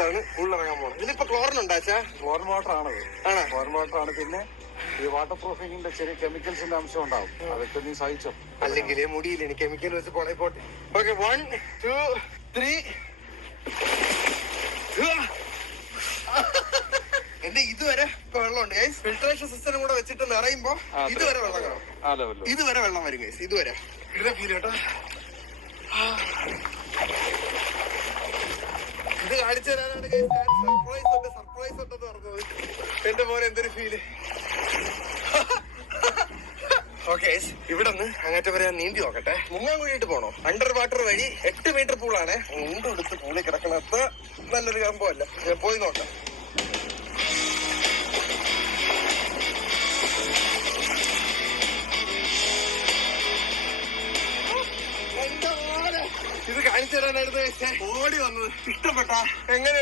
എടുത്താണ് ഉള്ളിറങ്ങാൻ പോകുന്നത്. ഇതിലിപ്പോ ക്ലോറിൻ ഉണ്ടാച്ചാ? ക്ലോറിൻ വാട്ടർ ആണത്. ആണോ? ക്ലോറിൻ വാട്ടർ ആണ്. പിന്നെ ഈ വാട്ടർ പ്രൂഫിങ്ങിന്റെ ചെറിയ കെമിക്കൽസിന്റെ അംശം ഉണ്ടാവും. അതൊക്കെ നീ സഹിച്ചോ. അല്ലെങ്കിൽ മുടിയില്ല, എനിക്ക് കെമിക്കൽ വെച്ച് പോണേ പോട്ടെ. ഓക്കെ, 1 2 3. എന്റെ ഇതുവരെ ഇപ്പൊ വെള്ളമുണ്ട് ഗൈസ്. ഫിൽട്രേഷൻ സിസ്റ്റം കൂടെ വെച്ചിട്ട് നിറയുമ്പോ ഇതുവരെ വെള്ളം കാണും. ഇതുവരെ വെള്ളം വരും ഗൈസ്. ഇതുവരെ ഇവിടെ ഫീൽ കേട്ടോ. ഇത് കാണിച്ചു തരാനാണ് സർപ്രൈസ് ഉണ്ടെന്ന് പറഞ്ഞത്. എന്റെ മോനെ എന്തൊരു ഫീല്. ഓക്കെ, ഇവിടെ നിന്ന് അങ്ങേറ്റം വരെ നീന്തി നോക്കട്ടെ. മുങ്ങാൻ കൂടിയിട്ട് പോണോ? അണ്ടർ വാട്ടർ വഴി 8 മീറ്റർ പൂളാണ്. മുണ്ടെടുത്ത് പൂളിൽ കിടക്കണത് നല്ലൊരു സംഭവമല്ല. ഞാൻ പോയി നോക്കാം. ഇത് കാണിച്ചു തരാനായിരുന്നു ഓടി വന്നത്. ഇഷ്ടപ്പെട്ട എങ്ങനെ